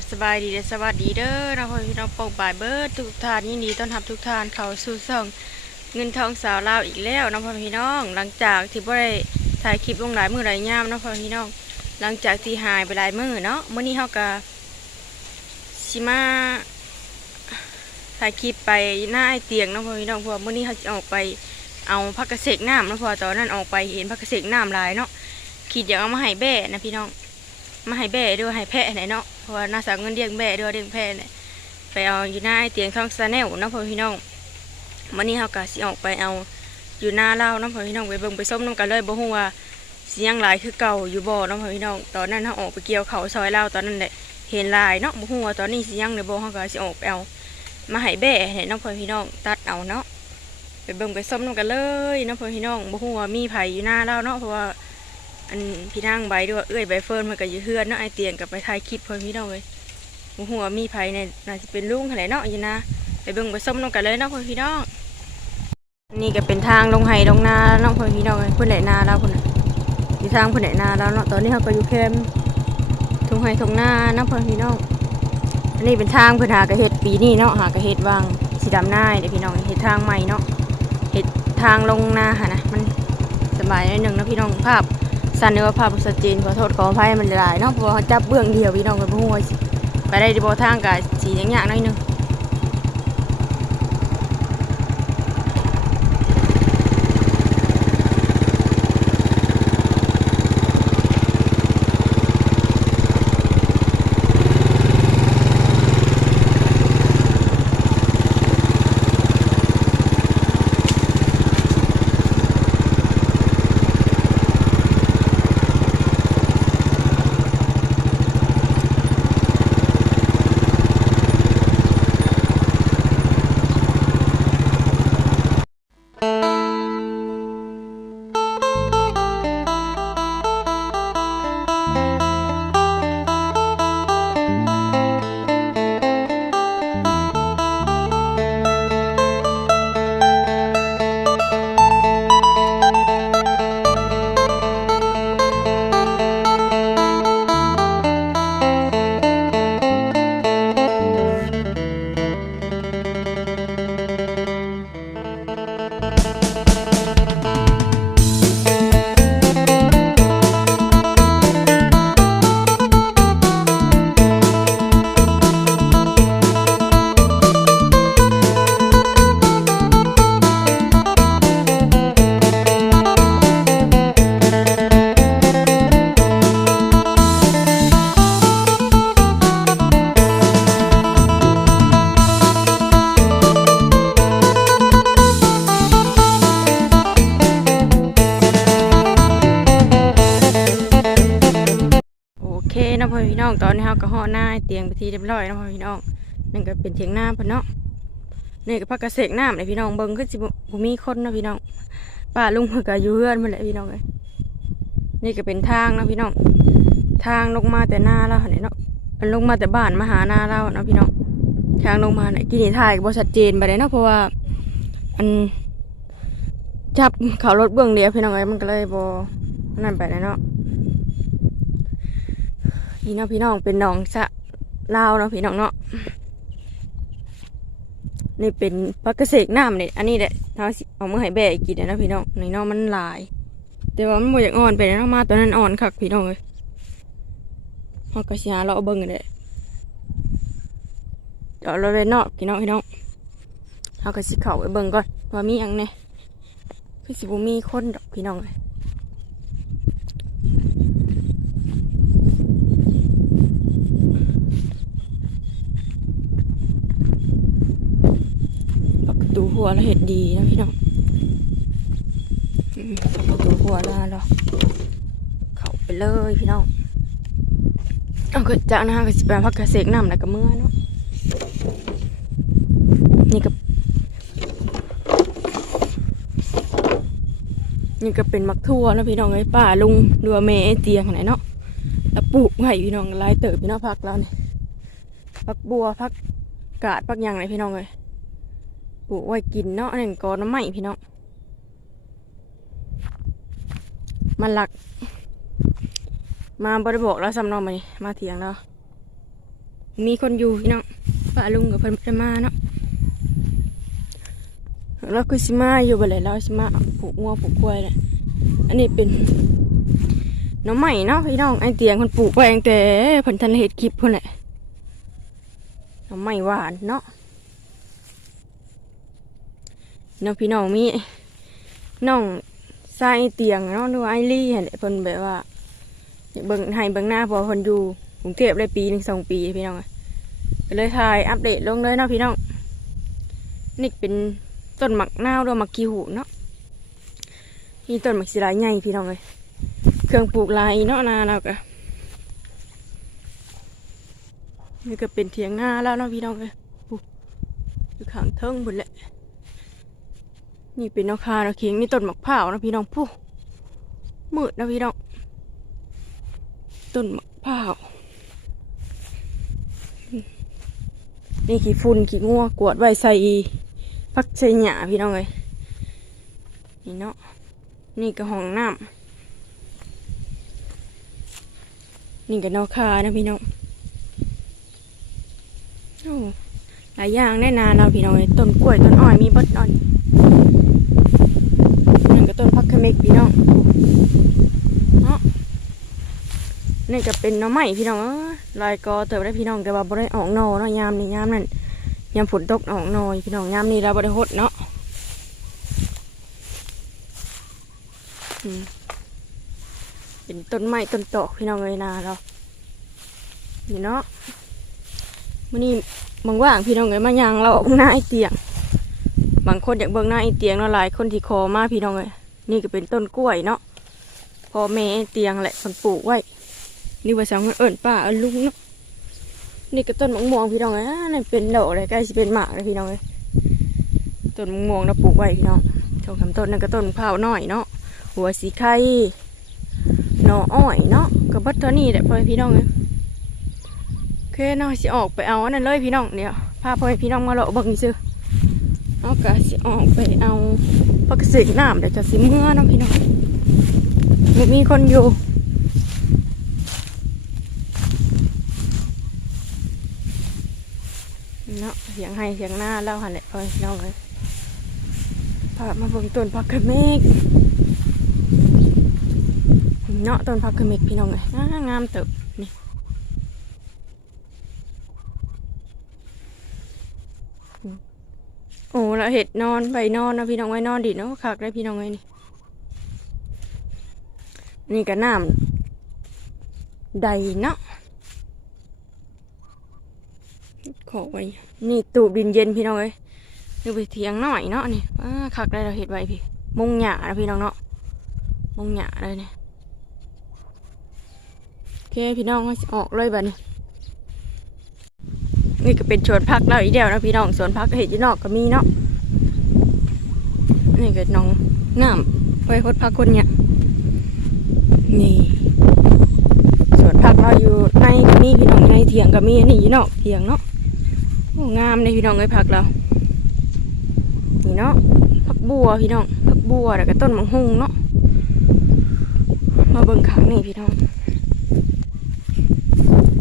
บสบายดีและสวัสดีเด้อเราพ่อพี่น้องปองบ่ายเบิร์ดทุกท่านยินดีต้อนรับทุกท่านเข้าสู่ช่องเงินทองสาวลาวอีกแล้วนะพ่อพี่น้อง หลังจากที่บ่ได้ถ่ายคลิปลงหลายมือหลายยามนะพ่อพี่น้อง หลังจากที่หายไปหลายมือเนาะมื้อนี้เฮาก็สิมาถ่ายคลิปไปหน้าไอเตียงเนาะพ่อพี่น้องเพราะมื้อนี้เฮาสิออกไปเอาผักกระเสกน้ำนาะเพราะว่าตอนนั้นออกไปเห็นผักกระเสกน้ำหลายเนาะคิดอยากเอามาให้แบ่นะพี่น้อง มาให้แบ่ด้วยให้แพะไหนเนาะเพราะว่าน่าสาวเงินเลี้ยงแบ่ด้วยเลี้ยงแพะเนี่ยไปเอาอยู่หน้าเตียงทองซาแนลเนาะพ่อพี่น้องวันนี้เราก็สิออกไปเอาอยู่หน้าเล่าเนาะพ่อพี่น้องไปเบิ่งไปส้มน้ำกันเลยบ่ฮู้ว่าเสียงหลายคือเก่าอยู่บ่เนาะพ่อพี่น้องตอนนั้นเราออกไปเกี่ยวเขาซอยเล่าตอนนั้นแหละเห็นลายเนาะบ่ฮู้ว่าตอนนี้เสียงหรือบ่เฮาก็สิออกไปเอามาให้แบ่ให้เนาะพ่อพี่น้องตัดเอาเนาะไปเบิ่งไปส้มน้ำกันเลยเนาะพ่อพี่น้องบ่ฮู้ว่ามีไผอยู่หน้าเล่าเนาะเพราะว่า อันพี่นางใบด้วยเอื้อยใบเฟิร์นมันก็ยู่เฮือนเนาะไอเตียงกับไปถ่ายคลิปเพิ่นพี่น้องเลยบ่ฮู้ว่ามีไผเนี่ยน่าจะเป็นลุงหั่นแหลเนาะอยู่นะไปเบิ่งไปส้มน้องกันเลยเนาะเพิ่นพี่น้อง นี่ก็เป็นทางลงไห้ลงนาเนาะเพิ่นพี่น้องเอ้ยเพิ่นไหนนาแล้วเพิ่นน่ะที่ทางเพิ่นไหนนาแล้วเนาะตอนนี้เราก็อยู่แคมทุ่งไห้ทุ่งนาเนาะเพิ่นพี่น้องอันนี้เป็นทางเพิ่นหากระเฮ็ดปีนี้เนาะหากระเฮ็ดวางสีดำหน้าเด้อพี่น้องเฮ็ดทางใหม่เนาะเฮ็ดทางลงนาหั่นนะมันสบายนิดนึงเนาะพี่น้องภาพ สันนว่าภาพบ่ชัดเจนขอโทษขออภัยมันหลายเนาะเพราะจับเบื้องเดียวพี่น้องกันบ่ฮู้ว่าสิไปได้ดีบอทางกับสีอย่างยากหน่อยนึง พ่อพี่น้องตอนนี้เฮาก็ฮ้อหน้าเตียงไปทีเรียบร้อยเนาะพี่น้องนั่นก็เป็นเถียงหน้าพ่นเนาะนี่ก็พักกระเสกน้ำเลยพี่น้องเบิ่งคือสิบ่บ่มีคนนะพี่น้องป้าลุงเพิ่นก็อยู่เฮือนเพิ่นแหละพี่น้องเอ้ยนี่ก็เป็นทางนะพี่น้องทางลงมาแต่หน้าเราเนี่ยเนาะมันลงมาแต่บ้านมาหาหน้าเราเนาะพี่น้องทางลงมาเนี่ยกินถ่ายก็บ่ชัดเจนไปเลยเนาะเพราะว่าอันจับเขารถเบื้องเดียวพี่น้องเอ้ยมันก็เลยบ่นั่นไปเลยเนาะ พี่น้องพี่น้องเป็นน้องสะลาวเนาะพี่น้องเนาะนี่เป็นพักเกษตรน้ำเนี่ยอันนี้แหละเราเอามาให้แบะกินนะพี่น้องในน้องมันลาย แต่ว่ามันบ่อยากอ่อนไปนะมาตอนนั้นอ่อนคักพี่น้องเลยเราก็สิหาเราเบิ่งกันเลยเดี๋ยวเราเลยเนาะพี่น้องพี่น้องเราก็สิเข้าไปเบิ่งก่อนว่ามีหยังเนี่ยคือสิบมีคนดอกพี่น้องเลย ล็อกประตู หัวแล้วเห็ดดีนะพี่น้องประตูหัวแล้วเรอเข้าไปเลยพี่น้องเอาก็จากนั้นก็สิไปพักกระเสกน้ำแล้วก็เมื่อเนาะนี่ก็นี่ก็เป็นมักทั่วนะพี่น้องไอ้ป้าลุงหรือว่าแม่ไอ้เตียงไหนเนาะแล้วปลูกไว้พี่น้องลายเติบพี่น้องพักแล้วเนี่ยพักบัวพักกาดพักยังไหนพี่น้องเลย ปลูกไว้กินเนาะอันนั้นกอน้ำไหม้พี่น้องมันหลัก มาบริบอกแล้วสำนองมานี่มาเถียงแล้ว มีคนอยู่พี่น้องป้าลุงกับเพิ่นบ่ได้มาเนาะเราคือสิมาอยู่บ่เลยเราสิมาผูกงัวผูกควายแหละอันนี้เป็นน้องใหม่เนาะพี่น้องไอเตียงเพิ่นปลูกไว้ตั้งแต่เพิ่นทันเฮ็ดคลิปพุ่นแหละน้องใหม่หวานเนาะ นาะพี่น้องมีน้องทรายเตียงเนาะหรือว่าไอลี่เหั่นแหละเพิ่นแบบว่าอยากเบิ่งให้เบิ่งหน้าพอเพิ่นอยู่กรุงเทพได้ปีหนึ่งสองปีพี่น้องก็เลยถ่ายอัปเดตลงเลยเนาะพี่น้องนี่เป็นต้นหมักนาวด้วยหมักกีหูเนาะนี่ต้นหมักสีลายใหญ่พี่น้องเลยเครื่องปลูกลายเนาะนาเราก็นี่ก็เป็นเถียงนาแล้วเนาะพี่น้องเลยอยู่ข้างเทิงหมดแหละ นี่เป็นนกคาเนาะเคียงนี่ต้นหมักเผาวนะพี่น้องปุ๊มืดนะพี่น้องต้นหมักเผาวนี่ขี้ฝุ่นขี้งัวกวดไว้ใส่พักใส่หยาพี่น้องเลยนี่เนาะนี่ก็ห้องน้ำนี่ก็นอกคานะพี่น้องโอ้หลายอย่างได้นานเราะพี่น้องเลยต้นกล้วยต้นอ้อยมีบดอนนี่ก็ ต้นพักขมิกพี่น้องเนาะนี่ก็เป็นน้อไม้พี่น้องอ้ยลายกอเติบได้พี่น้องแต่ว่าบ่ได้ออกหนอเนาะยามนี่ยามนั่นยามฝนตกออกหนอยพี่น้องยามนี้เราบ่ได้หดเนาะเป็นต้นไม้ต้นตอกพี่น้องเลยนาเรานี่เนาะมื้อนี้บางว่างพี่น้องเลยมายางเราออกหน้าไอเตียง บางคนอยากเบิ่งหน้าไอเตียงเนาะหลายคนที่คอมาพี่น้องเลย นี่ก็เป็นต้นกล้วยเนาะพ่อแม่เตียงแหละคนปลูกไว้ นี่ว่าสองเอิญป้าเอิญลุงเนาะนี่ก็ต้นมะม่วงพี่น้องเอ้ยอ่านั่เป็นดอกเลยใกล้จะเป็นหมากเลยพี่น้องเอ้ยต้นมะม่วงเราปลูกไว้พี่น้องชมคำต้นนั่นก็ต้นมะพร้าวน้อยเนาะหัวสีไข่หน่ออ้อยเนาะก็เบัดเท่านี้แหละพ่อแม่พี่น้องเอ้ยโอเคเนาะสิออกไปเอาอันนั้นเลยพี่น้องเดี๋ยวพาพ่อแม่พี่น้องมาเลาะเบิ่งซื้อ เอาก็สิออกไปเอาพักเกน้ำเดี๋ยวจะสิเมื่อเนาะพี่น้องบ่มีคนอยู่เนาะเสียงให้เสียงหน้าเล่าหันแหละพ่อพี่น้องเลยพามาเบิ่งต้นพักกระเมกเนาะต้นพักกระเมกพี่น้องเลยงงามเติบนี่ อ้แล้วเห็ดนอนไปนอนนะพี่น้องไว้นอนดิเนาะคักได้พี่น้องไว้นี่นี่ก็น้ำใดเนาะขอไว้นี่ตูบดินเย็นพี่น้องเอ้ยดูไปเถียงหน่อยเนาะนี่อ้าคักได้เราเห็ดไว้พี่มงหยานะพี่น้องเนาะมงหยาเลยเนี่ยโอเคพี่น้องออกเลยบัดนี้ นี่ก็เป็นสวนพักแล้วอีเดียวนะพี่น้องสวนพักเห็ดยี่นอกก็มีเนาะนี่ก็น้องน้ำไว้คดพักคนเนี่ยนี่สวนพักเราอยู่ในก็มีพี่น้องในเถียงก็มีอันนี้ยู่นอกเถียงเนาะโอ้งามเลยพี่น้องเอ้ยผักเรานี่เนาะผักบัวพี่น้องผักบัวแล้วก็ต้นมังหุงเนาะมาเบิ่งขางนี่พี่น้อง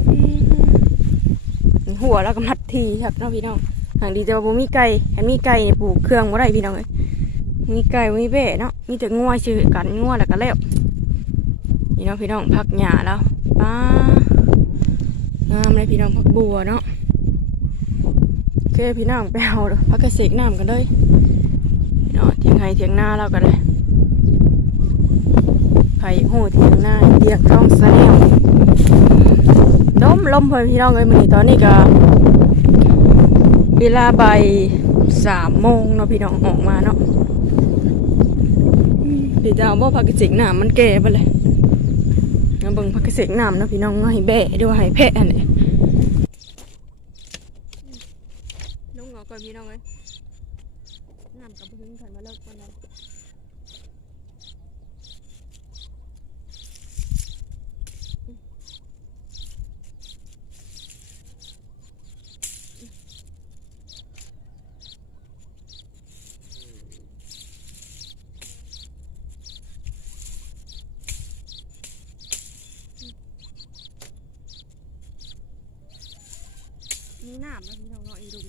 อืมหั วแล้วก็มัดทีครับเนาะพี่น้องหางดีแต่ว่าบ่มีไก่ถ้ามีไก่นี่ปลูกเครื่องบ่ได้พี่น้องเอ้ยมีไก่บ่มีแบ่เนาะมีแต่งัวชื่อกันงัวแล้วก็แล้วนี่เนาะพี่น้องผักหญ้าแล้วป้างามเลยพี่น้องผักบัวเนาะโอเคพี่น้องไปเอาพักกระเสกน้ำกันเลยเนาะเทียงไห้เทียงหน้าเราก็ได้ไผ่หูเทียงหน้าเทียงท้องแซว ลมลมพอพี่น้องเลยมันนี้ตอนนี้ก็เวลาบ่ายสามโมงเนาะพี่น้องออกมาเนาะเดี๋ยวจะเอาบ่พักกระเสกน้ำมันแก่ไปเลยเอาเบิ่งพักกระเสกน้ำเนาะพี่น้องให้แบะด้วยให้แพะอันนี้ลงออกก่อนพี่น้องเลยน้ำกับพึ่งขันมาเลิกกันแล้ว นี่น้ำนะพี่น้องเนาะอีดุม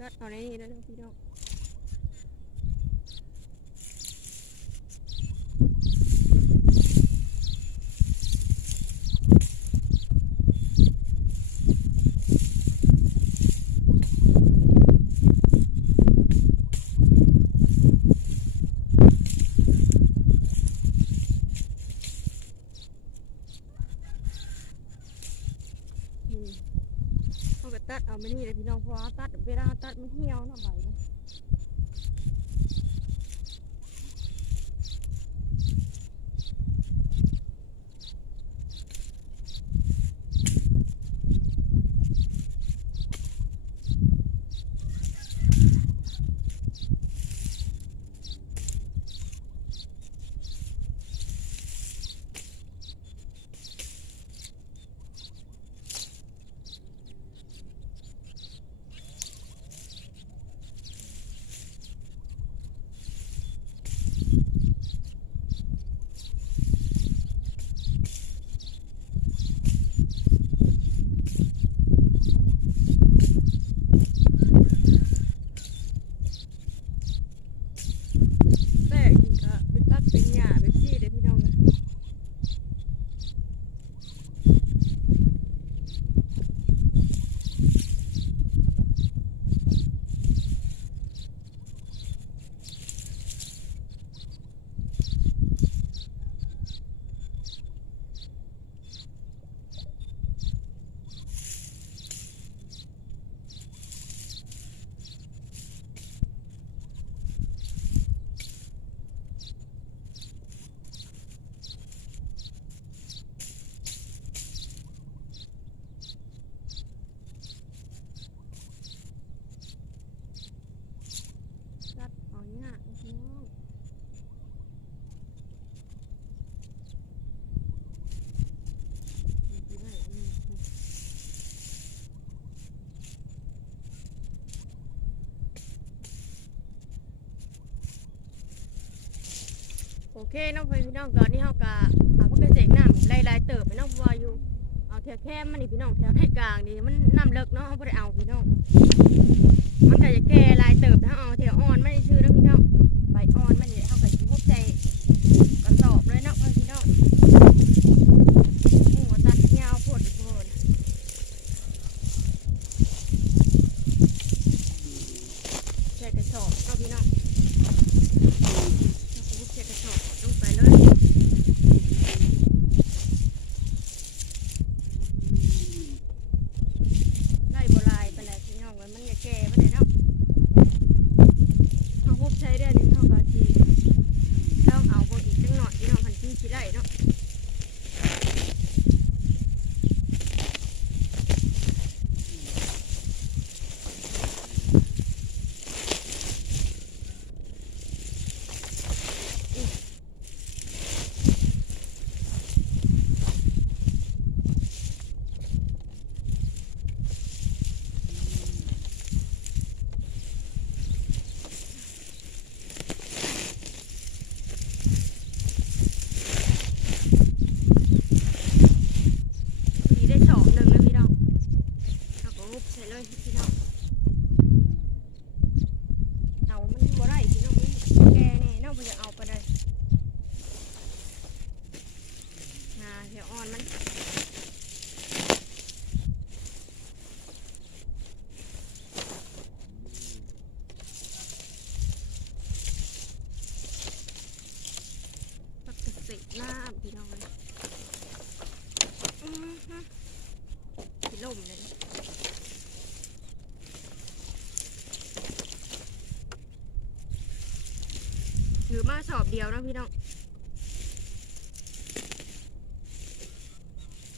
ตัดเอาในนี้แล้วเด้อพี่น้อง อืมเขาก็ตัดเอาไม่ นี่เลยพี่น้องเพราะว่าตัดเวลาตัดมันเหี่ยวเนาะใบมันแต่กินก็เป็นตัดเป็นหญ้าเป็นซี่เลยพี่น้องเลยตัดเอาหญ้าพี่น้องนี่สิได้อันนี้ โอเคน้องพี่น้องตอนนี้เฮากะเอาพวกเกษตรน้ำไล่ๆเติบไปน้องบัวอยู่เอาแถวแคมมันนี่พี่น้องแถวให้กลางนี่มันน้ำเลิกเนาะเขาบ่ได้เอาพี่น้องมันก็จะแก่ลายเติบถ้าเอาแถวอ่อนไม่ได้ชื่อแล้วพี่น้องใบอ่อนมันเนี่ยเขาก็สิพบใจกระสอบเลยเนาะพี่น้องหัวตัดยาวโพดอีกโพดใส่กระสอบเอาพี่น้องเอาไปพุบใส่กระสอบลงไปเลยไล่โบราณไปเลยพี่น้องมันมันจะแก่ไปเลยเนาะเอาพุบใช้ได้นี่เท่ากับทีต้องเอาพวกอีกจังหน่อยพี่น้องพันที่สิได้เนาะ มีได้สองหนึ่งแล้วพี่น้องเอาก็รูปใส่เลยพี่น้อง เอามันบ่ได้พี่น้องมันแกแน่เน้องบ่อยากเอาไปเลยนาเดี๋ยวอ่อนมันปักกระสิหน้าพี่น้องเลย อือฮึสิล่มเลยหรือ มาสอบเดียวนะพี่น้อง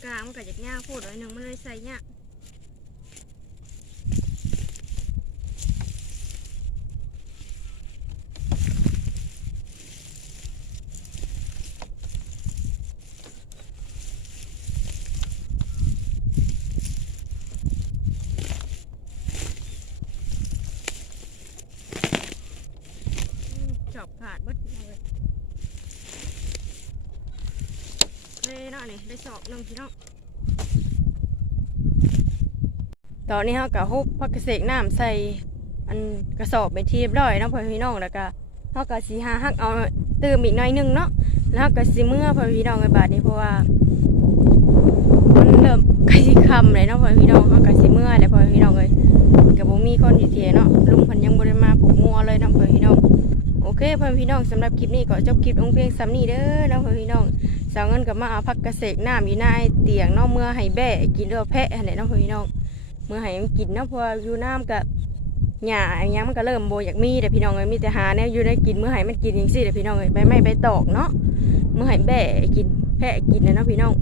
กลางมันก็จะยายโคตรเลยหนึ่งมันเลยใส่เนี่ย เลยเนาะนี่ได้สอบหนึ่งพี่น้องตอนนี้เขาก็ฮุบพักเกน้ำใส่อันกระสอบไปนทีบร้อยเนาะพ่อพี่น้องแล้วก็เขาก็สีหาหักเอาเติมอีกหน่อยนึงเนาะแล้วเขาก็สีเมื่อพ่อพี่น้องในบาทนี้เพราะว่ามันเริ่มใกล้สิคำเลยเนาะพ่อพี่น้องเขาก็สีเมื่อแล้วพ่อพี่น้องเลยกับผมมีคนอยู่เทียเนาะลุงพันยังบริมาปลูกงัวเลยเนาะพ่อพี่น้องโอเคพ่อพี่น้องสำหรับคลิปนี้ก็จบคลิปลงเพียงซ้ำนี้เด้อเนาะพ่อพี่น้อง สาวเงินกับมาเอาพักเกษตรน้ำอยู่ในเตียงเนาะเมื่อให้แบะกินเด้อแพะเนี่ยนาะพ่อพี่น้องเมื่อให้มันกินเนาะเพราะว่าอยู่น้ำกับหญ้าอันยังมันก็เริ่มโบอยากมีแต่พี่น้องเลยมีแต่หาแนวอยู่ได้กินเมื่อให้มันกินอย่างสิแต่พี่น้องเลยใบไม้ใบตอกเนาะเมื่อให้แบะกินแพะกินนะเนาะพี่น้อง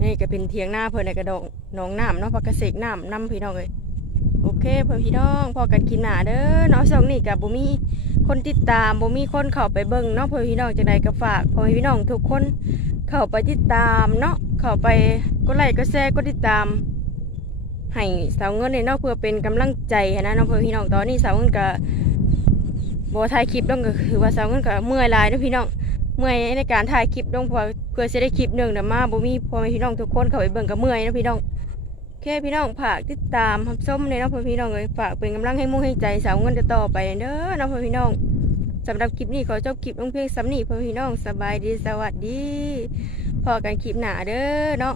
นี่ก็เป็นเทียงหน้าเพิ่นในกระดองหนองน้ำเนาะพักเกษตรน้ำน้ำพี่น้องเลย โอเคพ่อพี่น้องพอกันกินหนาเด้อเนาะสองนี่กับบุมีคนติดตามบ่มีคนเข้าไปเบิ่งเนาะพ่อพี่น้องจังใดก็ฝากพ่อพี่น้องทุกคนเข้าไปติดตามเนาะเข้าไปกดไลค์กดแชร์กดติดตาม ให้สาวเงินเนี่ยเนาะเพื่อเป็นกำลังใจนะเนาะพ่อพี่น้องตอนนี้สาวเงินก็บ่ถ่ายคลิปลงก็คือว่าสาวเงินก็เมื่อยลายเนาะพี่น้องเมื่อยในการถ่ายคลิปลงเพื่อเพื่อสิได้คลิปหนึ่งน่ะมาบ่มีพ่อพี่น้องทุกคนเข้าไปเบิ่งก็เมื่อยนะพี่น้อง แค่พี่น้องฝากติดตามรับชมเลยเนาะพ่อพี่น้องเลยฝากเป็นกำลังให้มุ่งให้ใจสาวเงินจะต่อไปเด้อน้องพ่อพี่น้องสำหรับคลิปนี้ขอจบคลิปลงเพียงสำนีพ่อพี่น้องสบายดีสวัสดีพอกันคลิปหนาเด้อเนาะ